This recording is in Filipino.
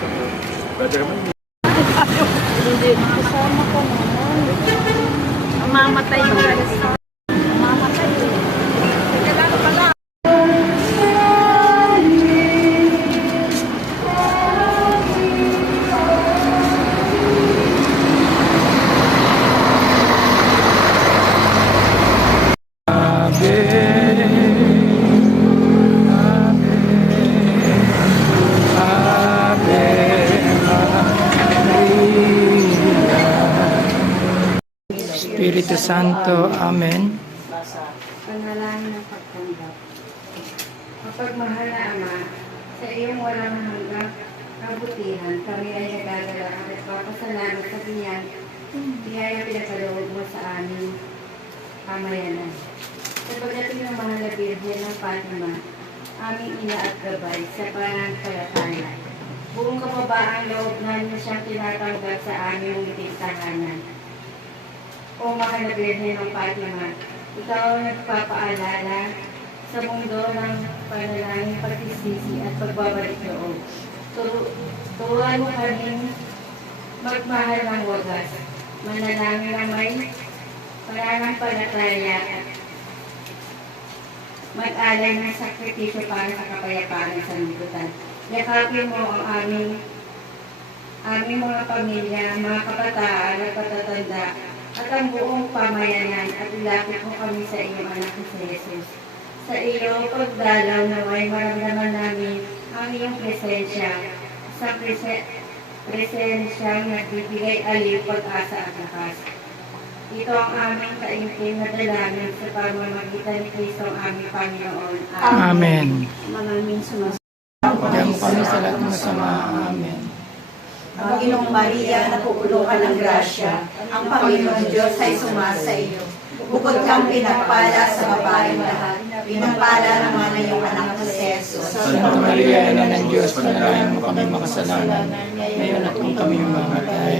Brother man. Hindi, kasama ko naman. Mamatay yung kalis. Mamatay yun. Kailangan pala. Espiritu Santo. Amen. Panalangin ng pagtanggap. Mapagmahal na Ama, sa iyong walang hanggang kabutihan, kami ay nagagalaan at papasalamat sa biyang biyaya pinagkaloob mo sa aming pamayanan. Sa pagdating ng mahal na Birhen ng Fatima, aming ina at gabay sa pananampalataya. Buong kababaang loob namin siyang tinatanggap sa aming munting tahanan. O mahal na Birhen ng Fatima, ikaw ang nagpapaalala sa mundo ng panalangin, pagsisisi at pagbabalik loob. Turuan mo kaming magmahal ng wagas, manalangin na may pananampalataya at mag-alay ng sakripisyo para sa kapayapaan ng sanlibutan. Yakapin mo ang aming mga pamilya, mga kabataan at patatanda, at ang buong pamayanan, at ilapit mo kami sa iyong anak na si Jesus. Sa iyo, pagdalaw na may maramdaman namin ang iyong presensya, sa presensyang nagbibigay aliw, pag-asa at lakas. Ito ang aming kaingking na dalangin sa pamamagitan ni Kristo ang aming Panginoon. Amen. Maraming sumasagot. Pagyan mo kami sa lahat ng masama. Amen. Panginoong Maria, napupulukan ng grasya, ang Panginoon Diyos ay sumasa iyo. Bukod kang pinagpala sa babaeng lahat, pinagpala naman ang iyong anak na si Jesus. Santa Maria, Ina ng Diyos, panalangin mo kami makasalanan, ngayon at kung kami mamatay.